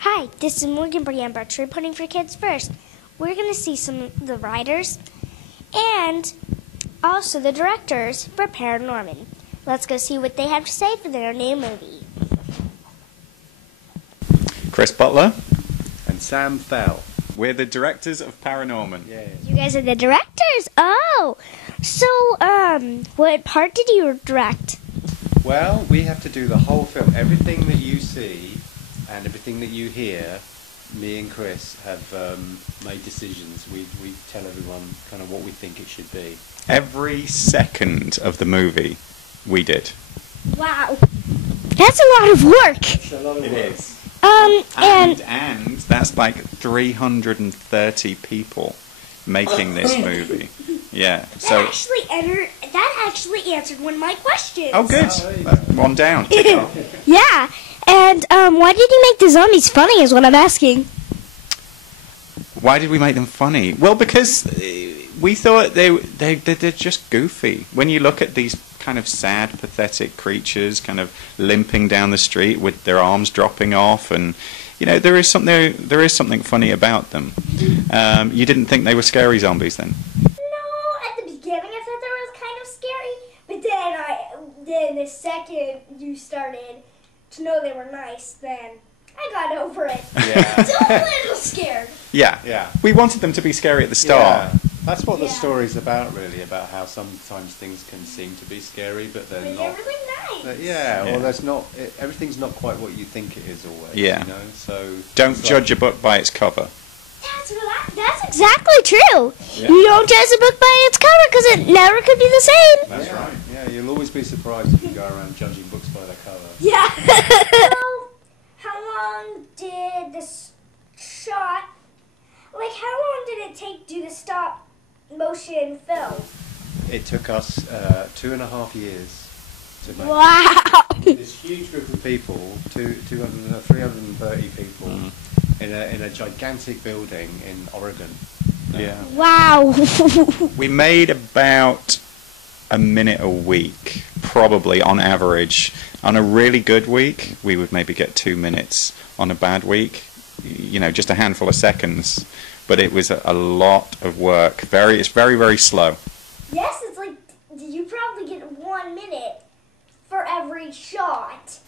Hi, this is Morgan Briambach reporting for Kids First. We're going to see some of the writers and also the directors for ParaNorman. Let's go see what they have to say for their new movie. Chris Butler and Sam Fell. We're the directors of ParaNorman. Yeah. You guys are the directors? Oh! So, what part did you direct? Well, we have to do the whole film. Everything that you see and everything that you hear, me and Chris have made decisions. We tell everyone kind of what we think it should be. Every second of the movie, we did. Wow. That's a lot of work. It's a lot of work. It is. And that's like 330 people making this movie. Yeah. So that actually answered one of my questions. oh, good. One down. Tick off. Yeah. And why did you make the zombies funny? Is what I'm asking. Why did we make them funny? Well, because we thought they're just goofy. When you look at these kind of sad, pathetic creatures, kind of limping down the street with their arms dropping off, and you know there is something funny about them. You didn't think they were scary zombies then? No, at the beginning I thought they was kind of scary, but then the second you started to know they were nice, then I got over it. Yeah. Still a little scared. Yeah. We wanted them to be scary at the start. Yeah. That's what the Yeah. story's about, really, about how sometimes things can seem to be scary, but they're But not. they're really nice. Yeah, Yeah. well, there's not. Everything's not quite what you think it is always. Yeah. You know, so Don't it's judge a book by its cover. That's exactly true. Yeah. You don't judge a book by its cover because it never could be the same. That's right. Yeah, you'll always be surprised if you go around judging books by their cover. Yeah. So, how long did this shot? Like, how long did it take to do the stop motion film? It took us 2.5 years to make. Wow. This huge group of people, 330 people, in a gigantic building in Oregon. Yeah. Wow. We made about a minute a week, probably on average. On a really good week, we would maybe get 2 minutes. On a bad week, you know, just a handful of seconds. But it was a lot of work. It's very, very slow. Yes, it's like you probably get 1 minute for every shot.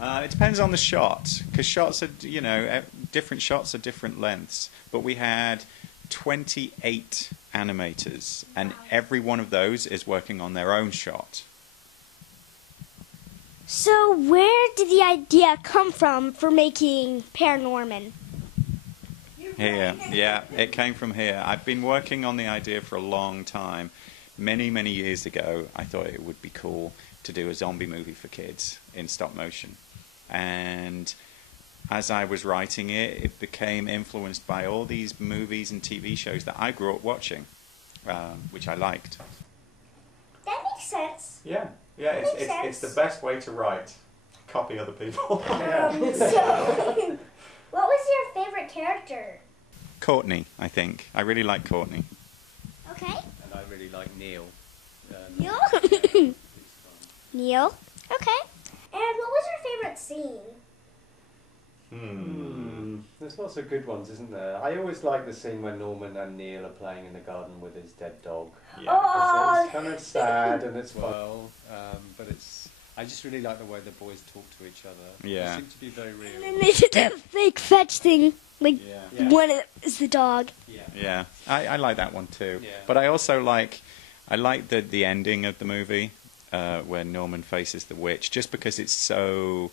It depends on the shot, because shots are, you know, different shots are different lengths. But we had 28 animators, and every one of those is working on their own shot. So, where did the idea come from for making ParaNorman? Here, yeah, it came from here. I've been working on the idea for a long time. Many, many years ago, I thought it would be cool to do a zombie movie for kids in stop motion. And as I was writing it, it became influenced by all these movies and TV shows that I grew up watching, which I liked. That makes sense. Yeah, it's the best way to write. Copy other people. So, what was your favorite character? Courtney, I think. I really like Courtney. Okay. And I really like Neil. Neil? Neil? Okay. And what was your favorite scene? There's lots of good ones, isn't there? I always like the scene when Norman and Neil are playing in the garden with his dead dog. Yeah. Oh! It's kind of sad and it's but it's. I just really like the way the boys talk to each other. Yeah. They seem to be very real. And then they did that fake fetch thing. Like, Yeah. one is the dog. Yeah, I like that one too. Yeah. But I also like the ending of the movie where Norman faces the witch, just because it's so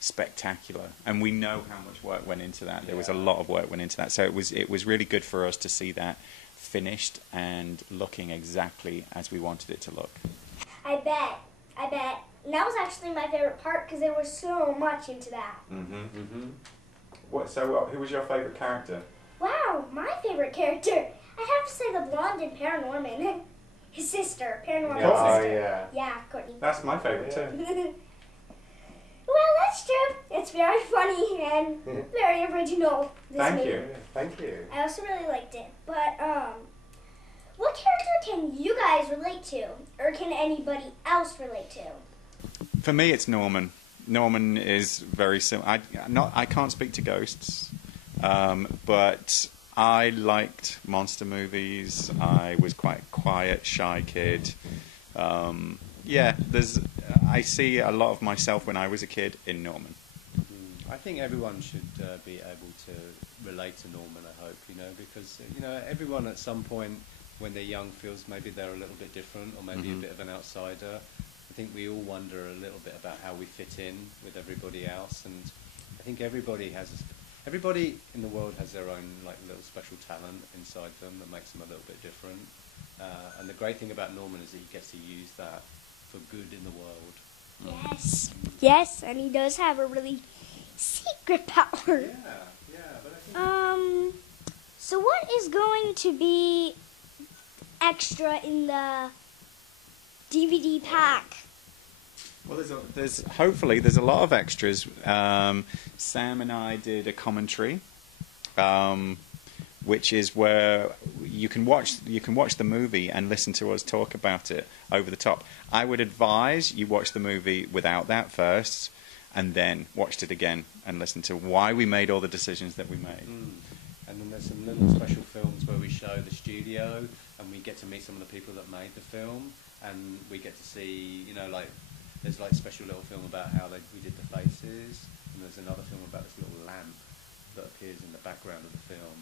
spectacular, and we know how much work went into that. There was a lot of work went into that, so it was really good for us to see that finished and looking exactly as we wanted it to look. I bet. And that was actually my favorite part because there was so much into that. Who was your favorite character? Wow, my favorite character. I'd have to say the blonde in ParaNorman. His sister, ParaNorman's sister. Yeah. Yeah, Courtney. That's my favorite too. Well, that's true. It's very funny and very original. Thank you. Thank you. I also really liked it. But, what character can you guys relate to? Or can anybody else relate to? For me, it's Norman. Norman is very similar. I can't speak to ghosts, but I liked monster movies. I was quite a quiet, shy kid. Yeah, I see a lot of myself when I was a kid in Norman. I think everyone should be able to relate to Norman, I hope, because, everyone at some point when they're young feels maybe they're a little bit different or maybe a bit of an outsider. I think we all wonder a little bit about how we fit in with everybody else, and I think everybody in the world has their own little special talent inside them that makes them a little bit different. And the great thing about Norman is that he gets to use that for good in the world. Yes, and he does have a really secret power. But I think... So what is going to be extra in the DVD pack? Well, hopefully there's a lot of extras. Sam and I did a commentary, which is where you can watch the movie and listen to us talk about it over the top. I would advise you watch the movie without that first, and then watch it again and listen to why we made all the decisions that we made. And then there's some little special films where we show the studio, and we get to meet some of the people that made the film, and we get to see, there's a special little film about how we did the faces, and there's another film about this little lamp that appears in the background of the film,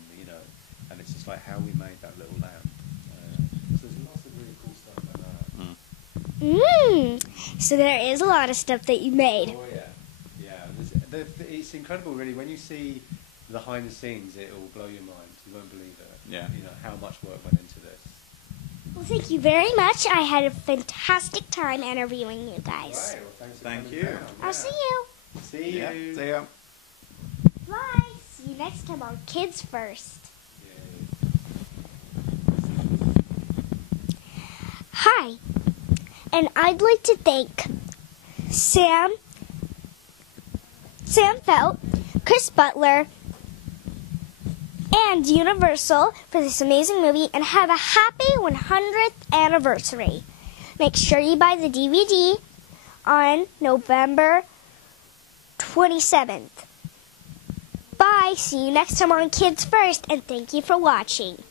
and it's just how we made that little lamp. So there's lots of really cool stuff like that. So there is a lot of stuff that you made. Oh yeah. It's incredible, really. When you see the behind the scenes, it will blow your mind. You won't believe it. Yeah. How much work went into this. Well, thank you very much. I had a fantastic time interviewing you guys. Right, well, thanks for Thank coming you. down. I'll see you. See you. Yeah, see ya. Bye. See you next time on Kids First. Hi, and I'd like to thank Sam Felt, Chris Butler, and Universal for this amazing movie, and have a happy 100th anniversary. Make sure you buy the DVD on November 27th. Bye. See you next time on Kids First, and thank you for watching.